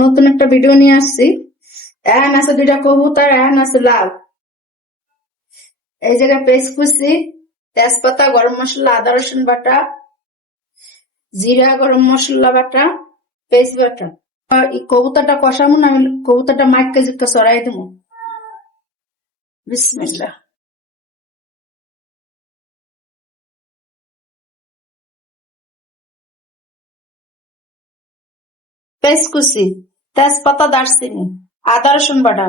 নতুন একটা ভিডিও নিয়ে আসছি। এখন আছে দুইটা কবুতর, এখন আছে লাল। এই জায়গায় পেস্ট করছি, তেজপাতা, গরম মশলা, আদা রসুন বাটা, জিরা, গরম মশলা বাটা, পেস্ট বাটা। আর এই কবুতরটা কষাবো না, আমি কবুতরটা মাইক কেজি চড়াই দেবো। বিসমিল্লাহ। পেস্ট করছি, তেজপাতা, দারচিনি, আদা রসুন বাটা,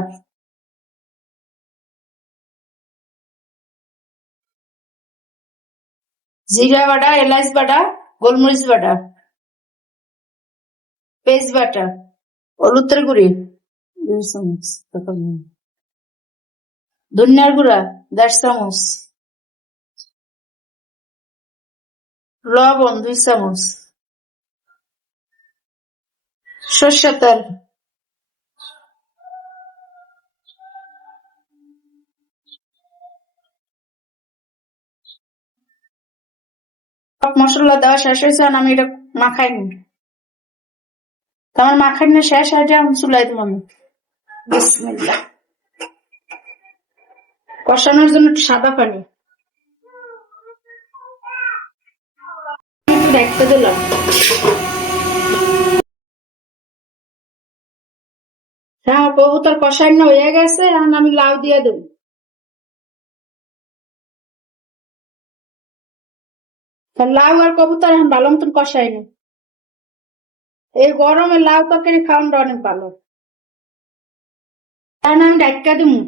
জিরা বাটা, এলাচ বাটা, গোলমরিচ বাটা, পেস্ট বাটা, হলুদের গুঁড়ি 2 চামচ, ধনিয়ার গুঁড়া 1.5 চামচ, লবণ 2 চামচ, সরষের তেল, সব মশলা দেওয়া শেষ হয়েছে, আর আমি এটা মাখাই নি। আমার মাখাই না শেষ হয়ে যায়, আমি চুলাই দেবো আমি। বিসমিল্লাহ। কষানোর জন্য একটু সাদা পানি একটু দেখতে দিলাম। হ্যাঁ, কবুতর কষানো হয়ে গেছে, এখন আমি লাউ দিয়ে দেবো। লাউ আর কবুতর এখন ভালো মতন কষাইনি। এই গরমে লাউ তরকারি খাওয়াটা অনেক ভালো। এখন আমি ডাক্কা দেবো।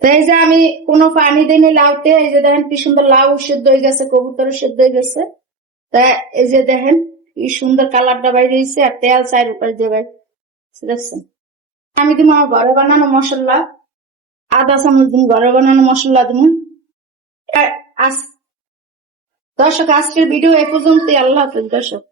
তো এই যে আমি কোনো পানি দিইনি লাউতে, এই যে দেখেন কি সুন্দর লাউ সিদ্ধ হয়ে গেছে, কবুতর সিদ্ধ হয়ে গেছে। তা এই যে দেখেন কি সুন্দর কালারটা বাইরে হয়েছে, আর তেল চায়ের উপর দিয়ে বাইরে দেখছেন। আমি দিব আমার ঘরে বানানো মশলা, আধা চামচ দিন ঘরে বানানো মশলা দিব। দর্শক, আজকের ভিডিও এ পর্যন্তই। আল্লাহ হাফেজ দর্শক।